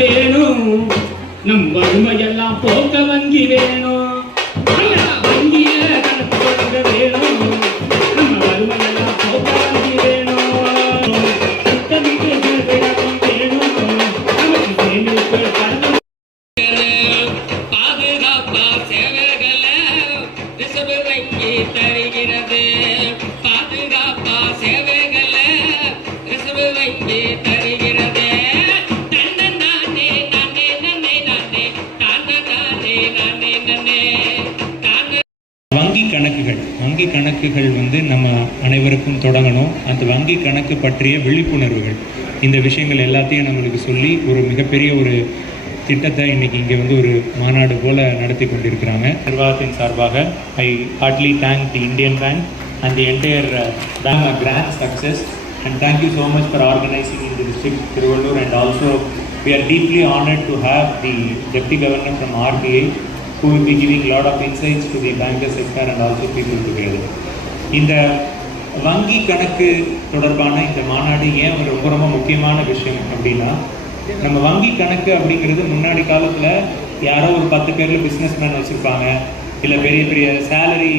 வேணும் நம் வறுமையெல்லாம் போக்க வங்கி அந்த வங்கி கணக்கு பற்றிய விழிப்புணர்வுகள். இந்த விஷயங்கள் எல்லாத்தையும் நம்மளுக்கு சொல்லி ஒரு மிகப்பெரிய ஒரு திட்டத்தை இன்னைக்கு இங்கே வந்து ஒரு மாநாடு போல நடத்தி கொண்டிருக்கிறாங்க. நிர்வாகத்தின் சார்பாக I heartily thank the Indian bank and the entire bank a grand success and thank you so much for organising in the district Tiruvallur and also we are deeply honored to have the deputy governor from RBI who will be giving a lot of insights to the banker sector and also people together. இந்த வங்கி கணக்கு தொடர்பான இந்த மாநாடு ஏன் ஒரு ரொம்ப ரொம்ப முக்கியமான விஷயம் அப்படின்னா நம்ம வங்கி கணக்கு அப்படிங்கிறது முன்னாடி காலத்தில் யாரோ ஒரு பத்து பேரில் பிஸ்னஸ் மேன் வச்சுருப்பாங்க. இல்லை பெரிய பெரிய சேலரி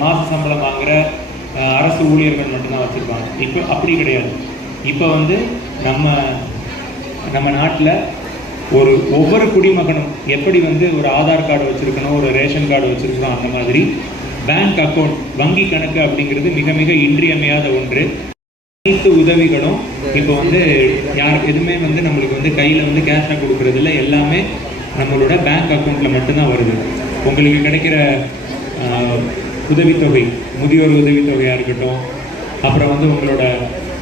மாத சம்பளம் வாங்குற அரசு ஊழியர்கள் மட்டும்தான் வச்சுருப்பாங்க. இப்போ அப்படி கிடையாது. இப்போ வந்து நம்ம நம்ம நாட்டில் ஒரு ஒவ்வொரு குடிமகனும் எப்படி வந்து ஒரு ஆதார் கார்டு வச்சுருக்கணும் ஒரு ரேஷன் கார்டு வச்சுருக்கணும் அந்த மாதிரி பேங்க் அக்கௌண்ட் வங்கி கணக்கு அப்படிங்கிறது மிக மிக இன்றியமையாத ஒன்று. அனைத்து உதவிகளும் இப்போ வந்து யார் எதுவுமே வந்து நம்மளுக்கு வந்து கையில் வந்து கேஷாக கொடுக்கறது எல்லாமே நம்மளோட பேங்க் அக்கௌண்ட்டில் மட்டும்தான் வருது. உங்களுக்கு கிடைக்கிற உதவித்தொகை முதியோர் உதவித்தொகையாக இருக்கட்டும் அப்புறம் வந்து உங்களோட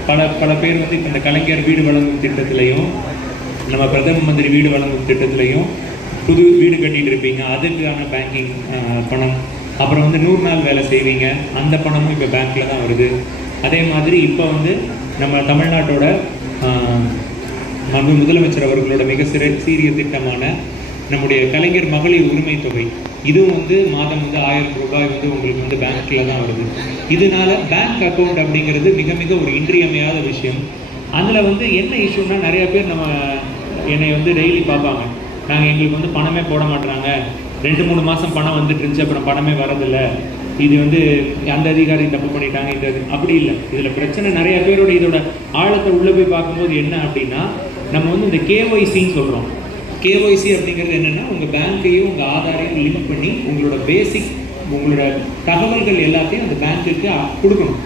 பல பல பேர் வந்து இப்போ இந்த கலைஞர் வீடு வழங்கும் திட்டத்திலையும் நம்ம பிரதம மந்திரி வீடு வழங்கும் திட்டத்திலையும் புது வீடு கட்டிகிட்டு இருப்பீங்க. அதுக்கான பேங்கிங் பணம் அப்புறம் வந்து நூறு நாள் வேலை செய்வீங்க. அந்த பணமும் இப்போ பேங்க்கில் தான் வருது. அதே மாதிரி இப்போ வந்து நம்ம தமிழ்நாட்டோட ஆஹ், மாண்பு முதலமைச்சர் அவர்களோட மிக சிறை சீரிய திட்டமான நம்முடைய கலைஞர் மகளிர் உரிமை தொகை. இதுவும் வந்து மாதம் வந்து ஆயிரம் ரூபாய் வந்து உங்களுக்கு வந்து பேங்க்கில் தான் வருது. இதனால பேங்க் அக்கவுண்ட் அப்படிங்கிறது மிக மிக ஒரு இன்றியமையாத விஷயம். அதில் வந்து என்ன இஷ்யூனா நிறைய பேர் நம்ம என்னை வந்து டெய்லி பார்ப்பாங்க. நாங்கள் எங்களுக்கு வந்து பணமே போட மாட்டுறாங்க ரெண்டு மூணு மாதம் பணம் வந்துட்டு இருந்துச்சு அப்புறம் பணமே வரதில்லை. இது வந்து அந்த அதிகாரி தப்பு பண்ணிட்டாங்க இந்த இது- அப்படி இல்லை. இதில் பிரச்சனை நிறைய பேரோட இதோட ஆழத்தை உள்ளே போய் பார்க்கும்போது என்ன அப்படின்னா நம்ம வந்து இந்த கேஒய்சின்னு சொல்கிறோம் கேஒய்சி அப்படிங்கிறது என்னென்னா உங்கள் பேங்க்கையும் உங்கள் ஆதாரையும் லிங்க் பண்ணி உங்களோட பேசிக் உங்களோட தகவல்கள் எல்லாத்தையும் அந்த பேங்க்குக்கு கொடுக்கணும்.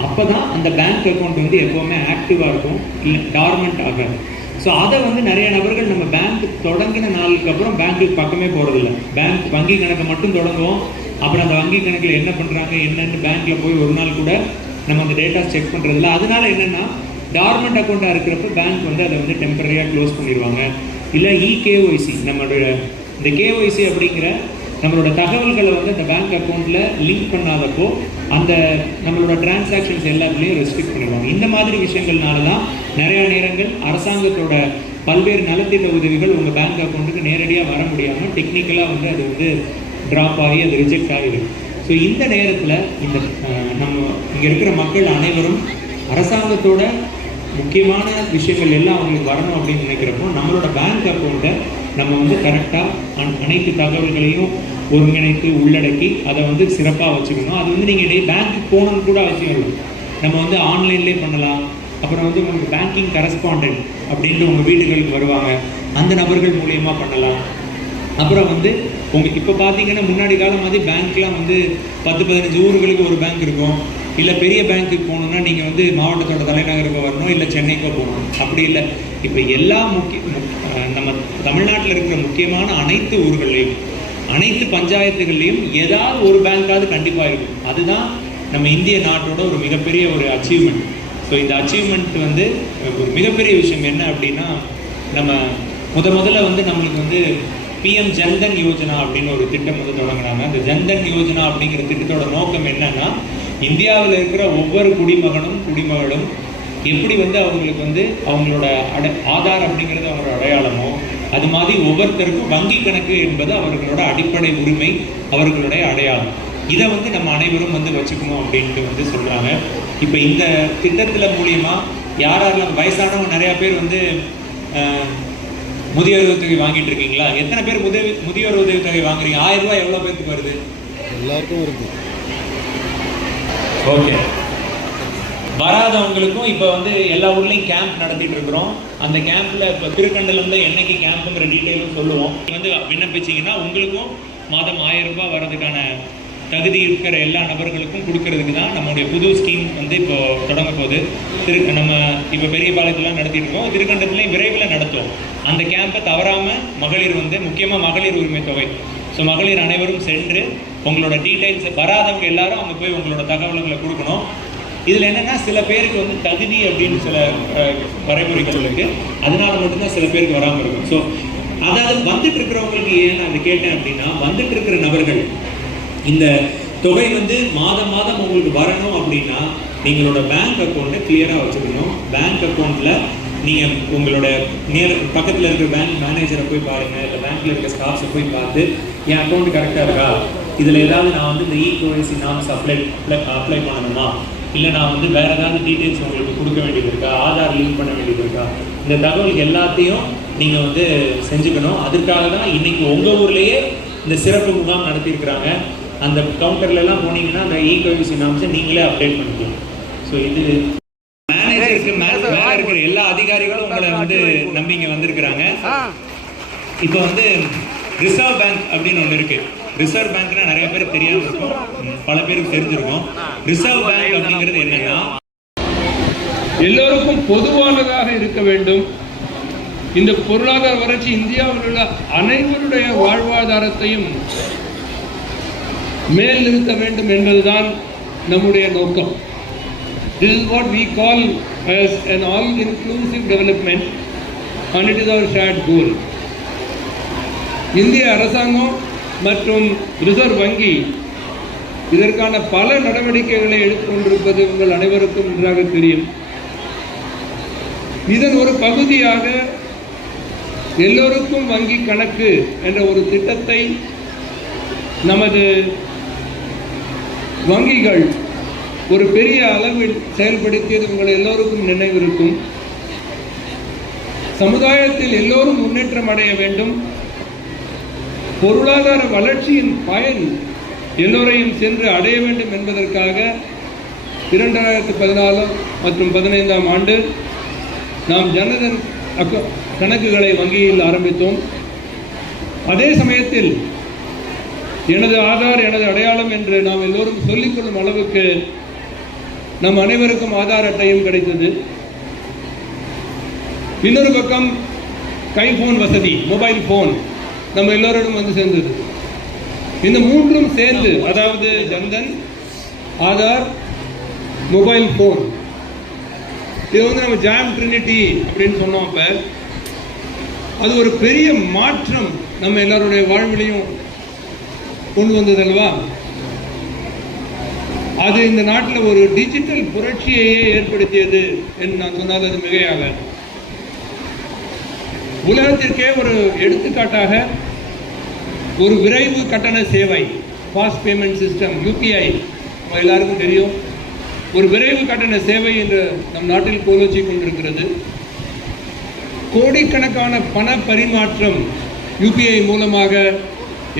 அப்போ தான் அந்த பேங்க் அக்கௌண்ட் வந்து எப்போவுமே ஆக்டிவாக இருக்கும் இல்லை டார்மெண்ட் ஆகாது. ஸோ அதை வந்து நிறைய நபர்கள் நம்ம பேங்க் தொடங்கின நாளுக்கு அப்புறம் பேங்க்குக்கு பக்கமே போகிறதில்ல பேங்க் வங்கி கணக்கை மட்டும் தொடங்குவோம். அப்புறம் அந்த வங்கி கணக்கில் என்ன பண்ணுறாங்க என்னென்னு பேங்க்கில் போய் ஒரு நாள் கூட நம்ம அந்த டேட்டாஸ் செக் பண்ணுறதில்ல அதனால என்னென்னா டார்மெண்ட் அக்கௌண்ட்டாக இருக்கிறப்ப பேங்க் வந்து அதை வந்து டெம்பரரியாக க்ளோஸ் பண்ணிடுவாங்க. இல்லை இகேஒய்சி நம்மளோட இந்த கேஒய்சி அப்படிங்கிற நம்மளோட தகவல்களை வந்து அந்த பேங்க் அக்கௌண்ட்டில் லிங்க் பண்ணாதப்போ அந்த நம்மளோட டிரான்சாக்ஷன்ஸ் எல்லாத்துலேயும் ரெஸ்ட்ரிக்ட் பண்ணிடுவாங்க. இந்த மாதிரி விஷயங்கள்னால தான் நிறைய நேரங்கள் அரசாங்கத்தோட பல்வேறு நலத்திட்ட உதவிகள் உங்கள் பேங்க் அக்கௌண்ட்டுக்கு நேரடியாக வர முடியாமல் டெக்னிக்கலாக வந்து அது வந்து ட்ராப் ஆகி அது ரிஜெக்ட் ஆகிடும் ஸோ இந்த நேரத்தில் இந்த நம்ம இங்கே இருக்கிற மக்கள் அனைவரும் அரசாங்கத்தோட முக்கியமான விஷயங்கள் எல்லாம் அவங்களுக்கு வரணும் அப்படின்னு நினைக்கிறப்போ நம்மளோட பேங்க் அக்கௌண்ட்டை நம்ம வந்து கரெக்டாக அனைத்து தகவல்களையும் ஒருங்கிணைத்து உள்ளடக்கி அதை வந்து சிறப்பாக வச்சுக்கணும். அது வந்து நீங்கள் பேங்க்குக்கு போகணும்னு கூட அவசியம் இல்லை. நம்ம வந்து ஆன்லைன்லேயே பண்ணலாம். அப்புறம் வந்து உங்களுக்கு பேங்கிங் கரஸ்பாண்டன்ட் அப்படின்ட்டு உங்கள் வீடுகளுக்கு வருவாங்க. அந்த நபர்கள் மூலியமாக பண்ணலாம். அப்புறம் வந்து உங்களுக்கு இப்போ பார்த்தீங்கன்னா முன்னாடி காலம் மாதிரி பேங்க்லாம் வந்து பத்து பதினஞ்சு ஊர்களுக்கு ஒரு பேங்க் இருக்கும். இல்லை பெரிய பேங்க்குக்கு போகணுன்னா நீங்கள் வந்து மாவட்டத்தோட தலைநகருக்கு வரணும் இல்லை சென்னைக்கோ போகணும். அப்படி இல்லை. இப்போ எல்லா முக்கிய நம்ம தமிழ்நாட்டில் இருக்கிற முக்கியமான அனைத்து ஊர்கள்லையும் அனைத்து பஞ்சாயத்துகள்லையும் ஏதாவது ஒரு பேங்காவது கண்டிப்பாக இருக்கும். அதுதான் நம்ம இந்திய நாட்டோட ஒரு மிகப்பெரிய ஒரு அச்சீவ்மெண்ட் ஸோ இந்த அச்சீவ்மெண்ட் வந்து ஒரு மிகப்பெரிய விஷயம் என்ன அப்படின்னா நம்ம முத முதல்ல வந்து நம்மளுக்கு வந்து பிஎம் ஜன்தன் யோஜனா அப்படின்னு ஒரு திட்டம் வந்து தொடங்கினாங்க. அந்த ஜன்தன் யோஜனா அப்படிங்கிற திட்டத்தோட நோக்கம் என்னன்னா இந்தியாவில் இருக்கிற ஒவ்வொரு குடிமகனும் குடிமகளும் எப்படி வந்து அவங்களுக்கு வந்து அவங்களோட அட ஆதார் அப்படிங்கிறது அவரோட அடையாளமோ அது மாதிரி ஒவ்வொருத்தருக்கும் வங்கி கணக்கு என்பது அவர்களோட அடிப்படை உரிமை அவர்களுடைய அடையாளம். இதை வந்து நம்ம அனைவரும் வந்து வச்சுக்கணும் அப்படின்ட்டு வந்து சொல்கிறாங்க இப்போ இந்த திட்டத்தில் மூலியமாக யார் யாரெல்லாம் வயசானவங்க நிறையா பேர் வந்து முதியோர் உதவி வாங்கிட்டு இருக்கீங்களா? எத்தனை பேர் முதிய முதியோர் உதவித்தொகை தொகை வாங்குறீங்க? ஆயிரம் ரூபாய் எவ்வளோ பேருக்கு வருது? எல்லாருக்கும் இருக்கு ஓகே வராதவங்களுக்கும் இப்போ வந்து எல்லா ஊர்லேயும் கேம்ப் நடத்திட்டு இருக்கிறோம். அந்த கேம்ப்ல இப்போ திருக்கண்டலம்ல என்னைக்கு கேம்ப்புங்கிற டீட்டெயிலும் சொல்லுவோம். வந்து விண்ணப்பிச்சீங்கன்னா உங்களுக்கும் மாதம் ஆயிரம் ரூபாய் வர்றதுக்கான தகுதி இருக்கிற எல்லா நபர்களுக்கும் கொடுக்கறதுக்கு தான் நம்மளுடைய புது ஸ்கீம் வந்து இப்போ தொடங்க போகுது. திரு நம்ம இப்போ பெரிய பாளையத்துலாம் நடத்திட்டு இருக்கோம். திருக்கண்டத்துலேயும் விரைவில் நடத்துவோம். அந்த கேம்பை தவறாமல் மகளிர் வந்து முக்கியமாக மகளிர் உரிமை தொகை ஸோ மகளிர் அனைவரும் சென்று உங்களோட டீட்டெயில்ஸ் வராதவங்க எல்லாரும் அங்கே போய் உங்களோட தகவல்களை கொடுக்கணும். இதில் என்னென்னா சில பேருக்கு வந்து தகுதி அப்படின்னு சில வரைமுறைகள் இருக்கு. அதனால மட்டும்தான் சில பேருக்கு வராமல் இருக்கும். ஸோ அதாவது வந்துட்டு இருக்கிறவங்களுக்கு ஏன் நான் கேட்டேன் அப்படின்னா வந்துட்டு இருக்கிற நபர்கள் இந்த தொகை வந்து மாதம் மாதம் உங்களுக்கு வரணும் அப்படின்னா நீங்களோட பேங்க் அக்கௌண்ட்டை கிளியராக வச்சுக்கணும். பேங்க் அக்கௌண்ட்டில் நீங்கள் உங்களோட நேர் பக்கத்தில் இருக்கிற பேங்க் மேனேஜரை போய் பாருங்கள் இல்லை பேங்க்கில் இருக்கிற ஸ்டாஃப்ஸை போய் பார்த்து என் அக்கௌண்ட் கரெக்டாக இருக்கா? இதில் ஏதாவது நான் வந்து இந்த இகோஎஸ்சி நாம்ஸ் அப்ளை அப்ளை அப்ளை பண்ணணுமா? இல்லை நான் வந்து வேறு ஏதாவது டீட்டெயில்ஸ் உங்களுக்கு கொடுக்க வேண்டியது இருக்கா? ஆதார் லிங்க் பண்ண வேண்டியது இருக்கா? இந்த தகவல் எல்லாத்தையும் நீங்கள் வந்து செஞ்சுக்கணும். அதற்காக தான் இன்னைக்கு உங்கள் ஊர்லேயே இந்த சிறப்பு முகாம் நடத்தியிருக்கிறாங்க. அந்த கவுண்டர்ல எல்லாம் போனீங்கன்னா அந்த இ கேவிசி நாம்ஸை நீங்களே அப்டேட் பண்ணிக்கலாம். ஸோ இது மேனேஜருக்கு மேல இருக்கிற எல்லா அதிகாரிகளும் உங்களை வந்து நம்பி இங்க வந்திருக்கிறாங்க. இப்போ வந்து ரிசர்வ் பேங்க் அப்படின்னு ஒன்று இருக்கு. ரிசர்வ் பேங்க்னா நிறைய பேர் தெரியாம இருக்கும். பல பேருக்கு தெரிஞ்சிருக்கும். ரிசர்வ் பேங்க் அப்படிங்கிறது என்னன்னா எல்லோருக்கும் பொதுவானதாக இருக்க வேண்டும். இந்த பொருளாதார வளர்ச்சி இந்தியாவில் உள்ள அனைவருடைய வாழ்வாதாரத்தையும் மேல் நிறுத்த வேண்டும் என்பதுதான் நம்முடைய நோக்கம். This is what we call as an all-inclusive development and it is our shared goal. இந்திய அரசாங்கம் மற்றும் ரிசர்வ் வங்கி இதற்கான பல நடவடிக்கைகளை எடுத்துக்கொண்டிருப்பது உங்கள் அனைவருக்கும் நன்றாக தெரியும். இதன் ஒரு பகுதியாக எல்லோருக்கும் வங்கி கணக்கு என்ற ஒரு திட்டத்தை நமது வங்கிகள் ஒரு பெரிய அளவில் செயல்படுத்தியது உங்கள் எல்லோருக்கும் நினைவிருக்கும். சமுதாயத்தில் எல்லோரும் முன்னேற்றம் அடைய வேண்டும். பொருளாதார வளர்ச்சியின் பயன் எல்லோரையும் சென்று அடைய வேண்டும் என்பதற்காக இரண்டாயிரத்து பதினாலு மற்றும் பதினைந்தாம் ஆண்டு நாம் ஜனதன் அக்க கணக்குகளை வங்கியில் ஆரம்பித்தோம். அதே சமயத்தில் எனது ஆதார் எனது அடையாளம் என்று நாம் எல்லோரும் சொல்லிக்கொள்ளும் அளவுக்கு நம் அனைவருக்கும் ஆதார் அட்டையும் கிடைத்தது. இன்னொரு பக்கம் கைஃபோன் வசதி மொபைல் ஃபோன் நம்ம எல்லோரிடம் வந்து சேர்ந்தது. இந்த மூன்றும் சேர்ந்து அதாவது ஜன்தன் ஆதார் மொபைல் ஃபோன். இது வந்து நம்ம ஜாம் ட்ரினிட்டி அப்படின்னு சொன்னோம் அப்ப. அது ஒரு பெரிய மாற்றம் நம்ம எல்லாருடைய வாழ்விலையும் கொண்டு வந்தது அல்லவா? அது இந்த நாட்டில் ஒரு டிஜிட்டல் புரட்சியையே ஏற்படுத்தியது என்று நான் சொன்னால் அது மிகையாக உலகத்திற்கே ஒரு எடுத்துக்காட்டாக ஒரு விரைவு கட்டண சேவை ஃபாஸ்ட் பேமெண்ட் சிஸ்டம் யூபிஐ எல்லாருக்கும் தெரியும். ஒரு விரைவு கட்டண சேவை என்று நம் நாட்டில் கோலோச்சி கொண்டிருக்கிறது. கோடிக்கணக்கான பண பரிமாற்றம் யூபிஐ மூலமாக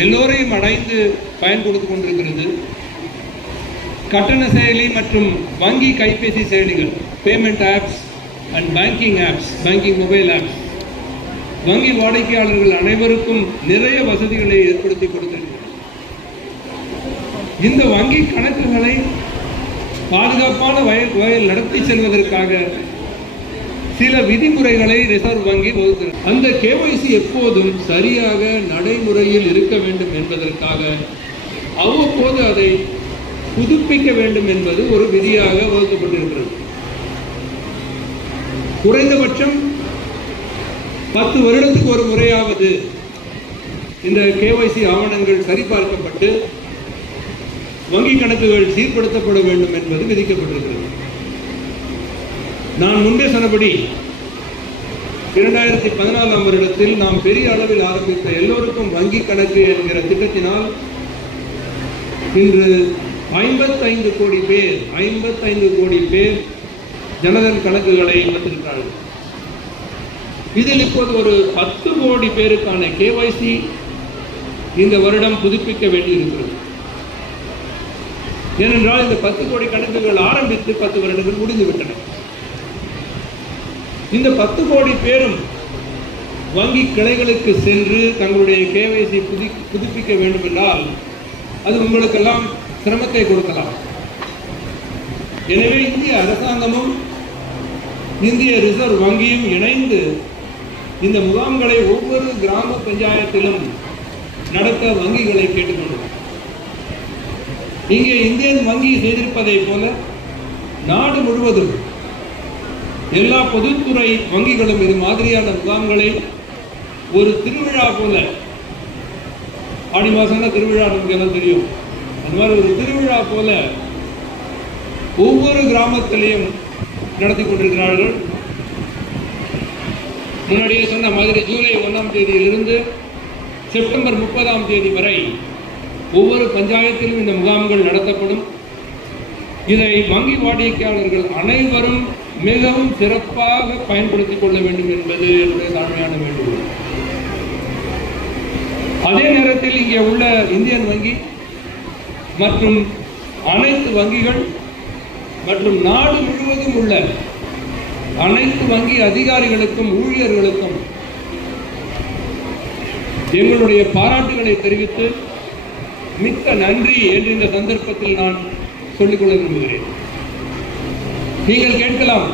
எல்லோரையும் அடைந்து பயன் கொடுத்து கொண்டிருக்கிறது. கட்டண செயலி மற்றும் வங்கி கைபேசி செயலிகள் payment apps and banking apps banking mobile apps வங்கி வாடிக்கையாளர்கள் அனைவருக்கும் நிறைய வசதிகளை ஏற்படுத்தி கொடுத்திருக்கிறது. இந்த வங்கி கணக்குகளை பாதுகாப்பான வயல் வயல் நடத்தி செல்வதற்காக சில விதிமுறைகளை ரிசர்வ் வங்கி வகுக்கிறது. அந்த கேஒய்சி எப்போதும் சரியாக நடைமுறையில் இருக்க வேண்டும் என்பதற்காக அவ்வப்போது அதை புதுப்பிக்க வேண்டும் என்பது ஒரு விதியாக வகுக்கப்பட்டிருக்கிறது. குறைந்தபட்சம் பத்து வருடத்துக்கு ஒரு முறையாவது இந்த கேஒய்சி ஆவணங்கள் சரிபார்க்கப்பட்டு வங்கி கணக்குகள் சீர்படுத்தப்பட வேண்டும் என்பது விதிக்கப்பட்டிருக்கிறது. நான் முன்பே சொன்னபடி இரண்டாயிரத்தி பதினாலாம் வருடத்தில் நாம் பெரிய அளவில் ஆரம்பித்த எல்லோருக்கும் வங்கி கணக்கு என்கிற திட்டத்தினால் இன்று ஐம்பத்தைந்து கோடி பேர் ஐம்பத்தைந்து கோடி பேர் ஜனதன் கணக்குகளை வைத்திருக்கிறார்கள் இதில் இப்போது ஒரு பத்து கோடி பேருக்கான கேஒய்சி இந்த வருடம் புதுப்பிக்க வேண்டியிருக்கிறது. ஏனென்றால் இந்த பத்து கோடி கணக்குகள் ஆரம்பித்து பத்து வருடங்கள் முடிந்துவிட்டன. இந்த பத்து கோடி பேரும் வங்கி கிளைகளுக்கு சென்று தங்களுடைய கேவைசி புதி புதுப்பிக்க வேண்டும் என்றால் அது உங்களுக்கெல்லாம் சிரமத்தை கொடுக்கலாம். எனவே இந்திய அரசாங்கமும் இந்திய ரிசர்வ் வங்கியும் இணைந்து இந்த முகாம்களை ஒவ்வொரு கிராம பஞ்சாயத்திலும் நடத்த வங்கிகளை கேட்டுக்கொண்டோம். இங்கே இந்தியன் வங்கி செய்திருப்பதை போல நாடு முழுவதும் எல்லா பொதுத்துறை வங்கிகளும் இது மாதிரியான முகாம்களை ஒரு திருவிழா போல ஆடி மாசம்னா திருவிழா நமக்கு எல்லாம் தெரியும். அந்த மாதிரி ஒரு திருவிழா போல ஒவ்வொரு கிராமத்திலையும் நடத்தி கொண்டிருக்கிறார்கள். முன்னாடியே சொன்ன மாதிரி ஜூலை ஒன்றாம் தேதியிலிருந்து செப்டம்பர் முப்பதாம் தேதி வரை ஒவ்வொரு பஞ்சாயத்திலும் இந்த முகாம்கள் நடத்தப்படும். இதை வங்கி வாடிக்கையாளர்கள் அனைவரும் மிகவும் சிறப்பாக பயன்படுத்திக் கொள்ள வேண்டும் என்பது என்னுடைய தாழ்மையான வேண்டுகோள். அதே நேரத்தில் இங்கே உள்ள இந்தியன் வங்கி மற்றும் அனைத்து வங்கிகள் மற்றும் நாடு முழுவதும் உள்ள அனைத்து வங்கி அதிகாரிகளுக்கும் ஊழியர்களுக்கும் எங்களுடைய பாராட்டுகளை தெரிவித்து மிக்க நன்றி என்று இந்த சந்தர்ப்பத்தில் நான் சொல்லிக்கொள்ள விரும்புகிறேன். நீங்கள் கேட்கலாம்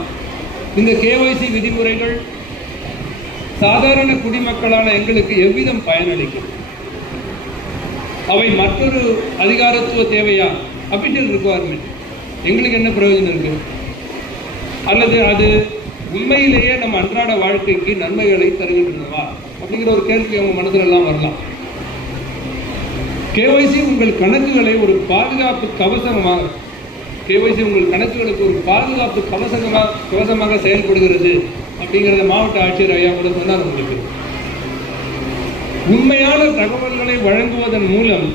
இந்த கேஒய்சி விதிமுறைகள் சாதாரண குடிமக்களான எங்களுக்கு எவ்விதம் பயனளிக்கும்? அவை மற்றொரு அதிகாரத்துவ தேவையா? அபிஷியல் ரிக்குவயர்மெண்ட் எங்களுக்கு என்ன பிரயோஜனம் இருக்குது அல்லது அது உண்மையிலேயே நம்ம அன்றாட வாழ்க்கைக்கு நன்மைகளை தருகின்றனவா? அப்படிங்கிற ஒரு கேள்வி அவங்க மனதில் எல்லாம் வரலாம். கேஒய்சி உங்கள் கணக்குகளை ஒரு பாதுகாப்பு கவசமாக கேஒய்சி உங்கள் கணக்குகளுக்கு ஒரு பாதுகாப்பு கவசமாக கவசமாக செயல்படுகிறது அப்படிங்கிறத மாவட்ட ஆட்சியர் ஐயா கூட சொன்னார் உங்களுக்கு. உண்மையான தகவல்களை வழங்குவதன் மூலம்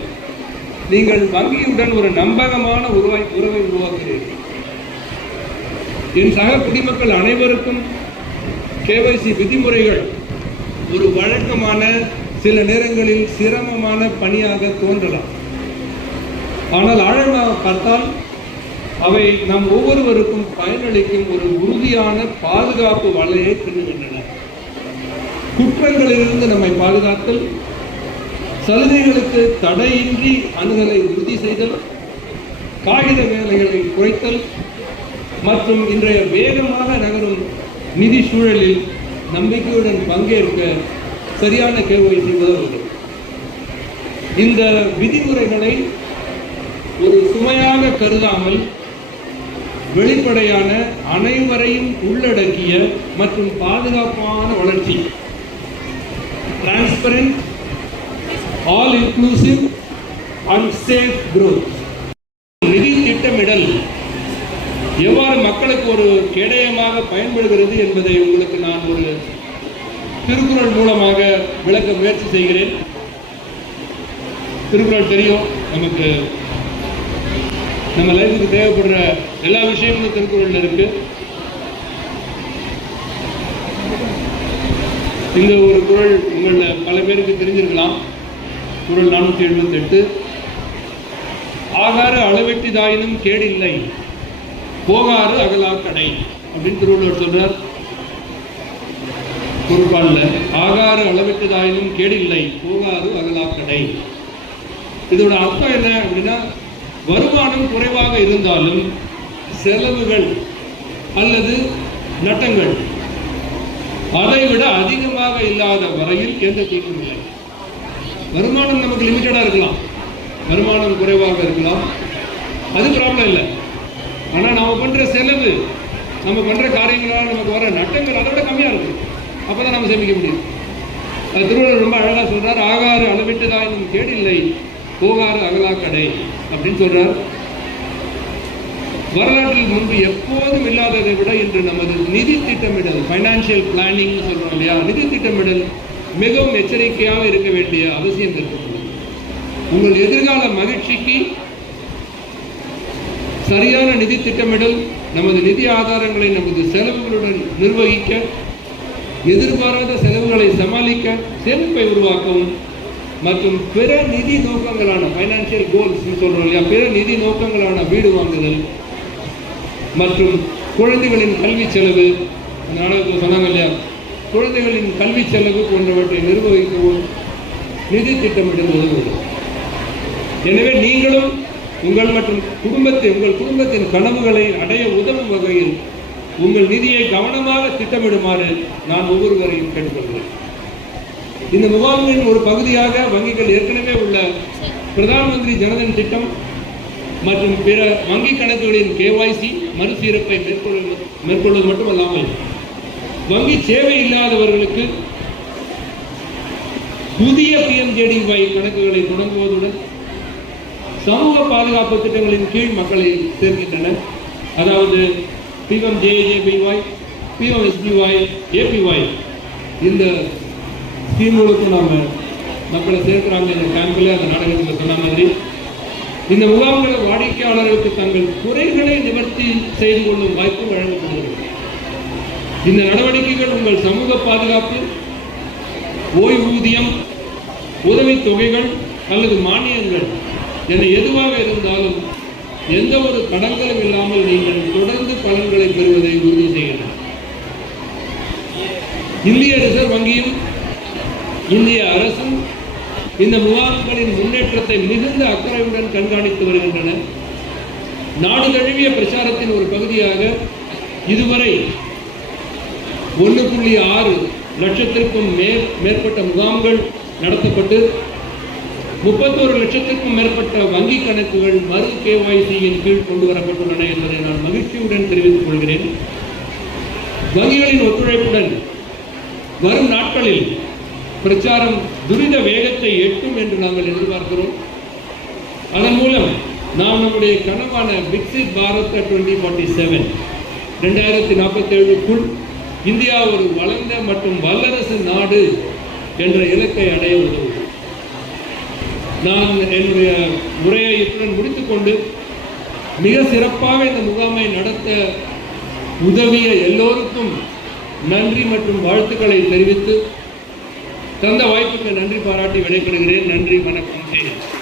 நீங்கள் வங்கியுடன் ஒரு நம்பகமான உருவாய் உறவை உருவாக்குகிறீர்கள். என் சக குடிமக்கள் அனைவருக்கும் கேவைசி விதிமுறைகள் ஒரு வழக்கமான சில நேரங்களில் சிரமமான பணியாக தோன்றலாம். ஆனால் ஆழமாக பார்த்தால் அவை நம் ஒவ்வொருவருக்கும் பயனளிக்கும் ஒரு உறுதியான பாதுகாப்பு வலையை பின்னுகின்றன குற்றங்களிலிருந்து நம்மை பாதுகாத்தல் சலுகைகளுக்கு தடையின்றி அணுகலை உறுதி செய்தல் காகித வேலைகளை குறைத்தல் மற்றும் இன்றைய வேகமாக நகரும் நிதி சூழலில் நம்பிக்கையுடன் பங்கேற்க சரியான கேள்வி உதவுகிறது. இந்த விதிமுறைகளை ஒரு சுமையாக கருதாமல் வெளிப்படையான அனைவரையும் உள்ளடக்கிய மற்றும் பாதுகாப்பான வளர்ச்சி. Transparent all inclusive and safe growth நிதி திட்டமிடல். எவ்வாறு மக்களுக்கு ஒரு கேடயமாக பயன்படுகிறது என்பதை உங்களுக்கு நான் ஒரு திருக்குறள் மூலமாக விளக்க முயற்சி செய்கிறேன். திருக்குறள் தெரியும் நமக்கு நம்ம லைஃபுக்கு தேவைப்படுற எல்லா விஷயங்களும் திருக்குறளில் இருக்கு. இந்த ஒரு குறள் உங்களில் பல பேருக்கு தெரிஞ்சிருக்கலாம். குரல் நானூற்றி எழுபத்தெட்டு. ஆகார அளவெட்டிதாயினும் கேடில்லை. போகாறு அகலாக்கடை அப்படின்னு திருவள்ளுவர் சொல்றார் பொருட்பாலில் ஆகாறு அளவிட்டதாயினும் கேடில்லை போகாது அகலாக்கடை. இதோட அர்த்தம் என்ன அப்படின்னா வருமானம் குறைவாக இருந்தாலும் செலவுகள் அல்லது நட்டங்கள் அதை விட அதிகமாக இல்லாத வரையில் எந்த தீங்கும் இல்லை. வருமானம் நமக்கு லிமிட்டடாக இருக்கலாம். வருமானம் குறைவாக இருக்கலாம். அது ப்ராப்ளம் இல்லை. ஆனால் நம்ம பண்ற செலவு நம்ம பண்ற காரியங்களால் நமக்கு வர நட்டங்கள் அதை விட கம்மியாக இருக்கும். அப்போ தான் நம்ம சேமிக்க முடியும். அது திருவள்ளுவர் ரொம்ப அழகாக சொல்றார் ஆகாறு அளவிட்டதாயினும் கேடில்லை போகாறு அகலாக்கடை அப்படின்னு சொல்றார். வரலாற்றில் முன்பு எப்போதும் இல்லாததை விட இன்று நமது நிதி திட்டமிடல் ஃபைனான்சியல் பிளானிங் சொல்றோம் இல்லையா? நிதி திட்டமிடல் மிகவும் எச்சரிக்கையாக இருக்க வேண்டிய அவசியம் இருக்கிறது உங்கள் எதிர்கால மகிழ்ச்சிக்கு சரியான நிதி திட்டமிடல் நமது நிதி ஆதாரங்களை நமது செலவுகளுடன் நிர்வகிக்க எதிர்பாராத செலவுகளை சமாளிக்க சேமிப்பை உருவாக்கவும் மற்றும் பிற நிதி நோக்கங்களான ஃபைனான்சியல் கோல்ஸ் சொல்கிறோம் இல்லையா? பிற நிதி நோக்கங்களான வீடு வாங்குதல் மற்றும் குழந்தைகளின் கல்வி செலவு நாடகத்தில் சொன்னாங்க இல்லையா? குழந்தைகளின் கல்வி செலவு போன்றவற்றை நிர்வகிக்கவும் நிதி திட்டமிடல் உதவுகிறது. எனவே நீங்களும் உங்கள் மற்றும் குடும்பத்தை உங்கள் குடும்பத்தின் கனவுகளை அடைய உதவும் வகையில் உங்கள் நிதியை கவனமாக திட்டமிடுமாறு நான் ஒவ்வொருவரையும் கேட்டுக்கொள்கிறேன். இந்த முகாமின் ஒரு பகுதியாக வங்கிகள் ஏற்கனவே உள்ள பிரதான் மந்திரி ஜனதன் திட்டம் மற்றும் பிற வங்கி கணக்குகளின் கேஒய்சி மறுசீரப்பை மேற்கொள்வது மேற்கொள்வது மட்டுமல்லாமல் வங்கி சேவை இல்லாதவர்களுக்கு புதிய பிஎம்ஜேடிஒய் கணக்குகளை தொடங்குவதுடன் சமூக பாதுகாப்பு திட்டங்களின் கீழ் மக்களை சேர்க்கின்றன. அதாவது PM JJBY PM SBY APY இந்த ஸ்கீம்களுக்கும் நாம் மக்களை சேர்க்கிறாங்க இந்த கேம்பில் அந்த நாடகத்தில் சொன்ன மாதிரி. இந்த முகாம்களை வாடிக்கையாளர்களுக்கு தங்கள் குறைகளை நிவர்த்தி செய்து கொள்ளும் வாய்ப்பு வழங்கப்படுகிறது. இந்த நடவடிக்கைகள் உங்கள் சமூக பாதுகாப்பு ஓய்வூதியம் உதவித் தொகைகள் அல்லது மானியங்கள் என எதுவாக இருந்தாலும் எந்த ஒரு கடன்களும் இல்லாமல் நீங்கள் தொடர்ந்து பலன்களை பெறுவதை உறுதி செய்கின்றன இந்திய ரிசர்வ் வங்கியும் இந்திய அரசும் இந்த முகாம்களின் முன்னேற்றத்தை மிகுந்த அக்கறையுடன் கண்காணித்து வருகின்றன. நாடு தழுவிய பிரச்சாரத்தின் ஒரு பகுதியாக இதுவரை ஒன்று புள்ளி ஆறு லட்சத்திற்கும் மேற்பட்ட முகாம்கள் நடத்தப்பட்டு முப்பத்தோரு லட்சத்துக்கும் மேற்பட்ட வங்கி கணக்குகள் மறு கேஒய்சியின் கீழ் கொண்டு வரப்பட்டுள்ளன என்பதை நான் மகிழ்ச்சியுடன் தெரிவித்துக் கொள்கிறேன். வங்கிகளின் ஒத்துழைப்புடன் வரும் நாட்களில் பிரச்சாரம் துரித வேகத்தை எட்டும் என்று நாங்கள் எதிர்பார்க்கிறோம். அதன் மூலம் நாம் நம்முடைய கனவான Viksit Bharat twenty forty seven ரெண்டாயிரத்தி நாற்பத்தேழுக்குள் இந்தியா ஒரு வளர்ந்த மற்றும் வல்லரசு நாடு என்ற இலக்கை அடைய உதவும். நான் என்னுடைய உரையை இத்துடன் முடித்துக்கொண்டு மிக சிறப்பாக இந்த முகாமை நடத்த உதவிய எல்லோருக்கும் நன்றி மற்றும் வாழ்த்துக்களை தெரிவித்து தந்த வாய்ப்புக்கு நன்றி பாராட்டி விடைபெறுகிறேன். நன்றி வணக்கம். செய்கிறேன்